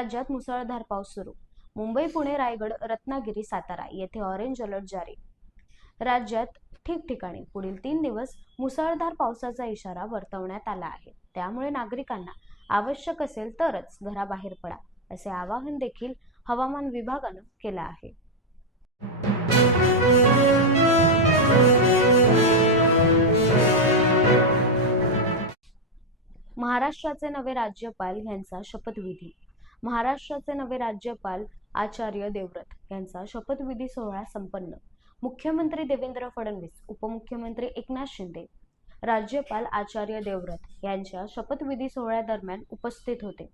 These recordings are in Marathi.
राज्यात मुसळधार पाऊस सुरू. मुंबई पुणे रायगड रत्नागिरी सातारा येथे ऑरेंज अलर्ट जारी. राज्यात ठिकठिकाणी पुढील तीन दिवस मुसळधार पावसाचा इशारा वर्तवण्यात आला आहे. त्यामुळे नागरिकांना आवश्यक असेल तरच घराबाहेर पडा असे आवाहन देखील हवामान विभागानं केलं आहे. महाराष्ट्राचे नवे राज्यपाल यांचा शपथविधी महाराष्ट्राचे नवे राज्यपाल आचार्य देवव्रत यांचा शपथविधी सोहळा संपन्न. मुख्यमंत्री देवेंद्र फडणवीस उपमुख्यमंत्री एकनाथ शिंदे राज्यपाल आचार्य देवव्रत यांच्या शपथविधी सोहळ्यादरम्यान उपस्थित होते.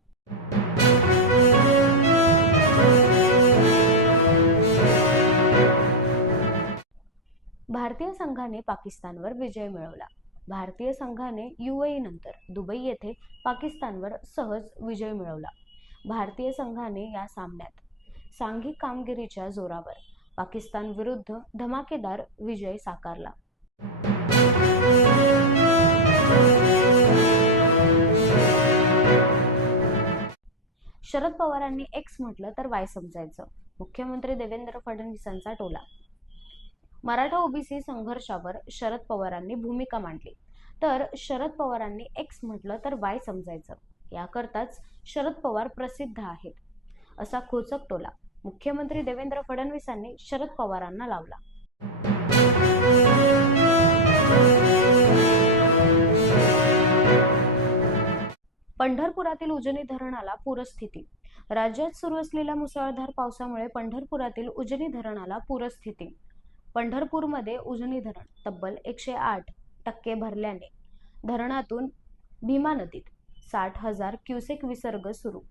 भारतीय संघाने पाकिस्तानवर विजय मिळवला. भारतीय संघाने युएई नंतर दुबई येथे पाकिस्तानवर सहज विजय मिळवला. भारतीय संघाने या सामन्यात सांघिक कामगिरीच्या जोरावर पाकिस्तान विरुद्ध धमाकेदार विजय साकारला. शरद पवारांनी एक्स म्हटलं तर वाय समजायचं. मुख्यमंत्री देवेंद्र फडणवीसांचा टोला. मराठा ओबीसी संघर्षावर शरद पवारांनी भूमिका मांडली. तर शरद पवारांनी एक्स म्हटलं तर वाय समजायचं. याकरताच शरद पवार प्रसिद्ध आहेत. असा खोचक टोला मुख्यमंत्री देवेंद्र फडणवीसांनी शरद पवारांना लावला. पंढरपुरातील उजनी धरणाला पूरस्थिती. राज्यात सुरू असलेल्या मुसळधार पावसामुळे पंढरपुरातील उजनी धरणाला पूरस्थिती. पंढरपूरमध्ये उजनी धरण तब्बल एकशे आठ टक्के भरल्याने धरणातून भीमा नदीत साठ हजार क्युसेक विसर्ग सुरू.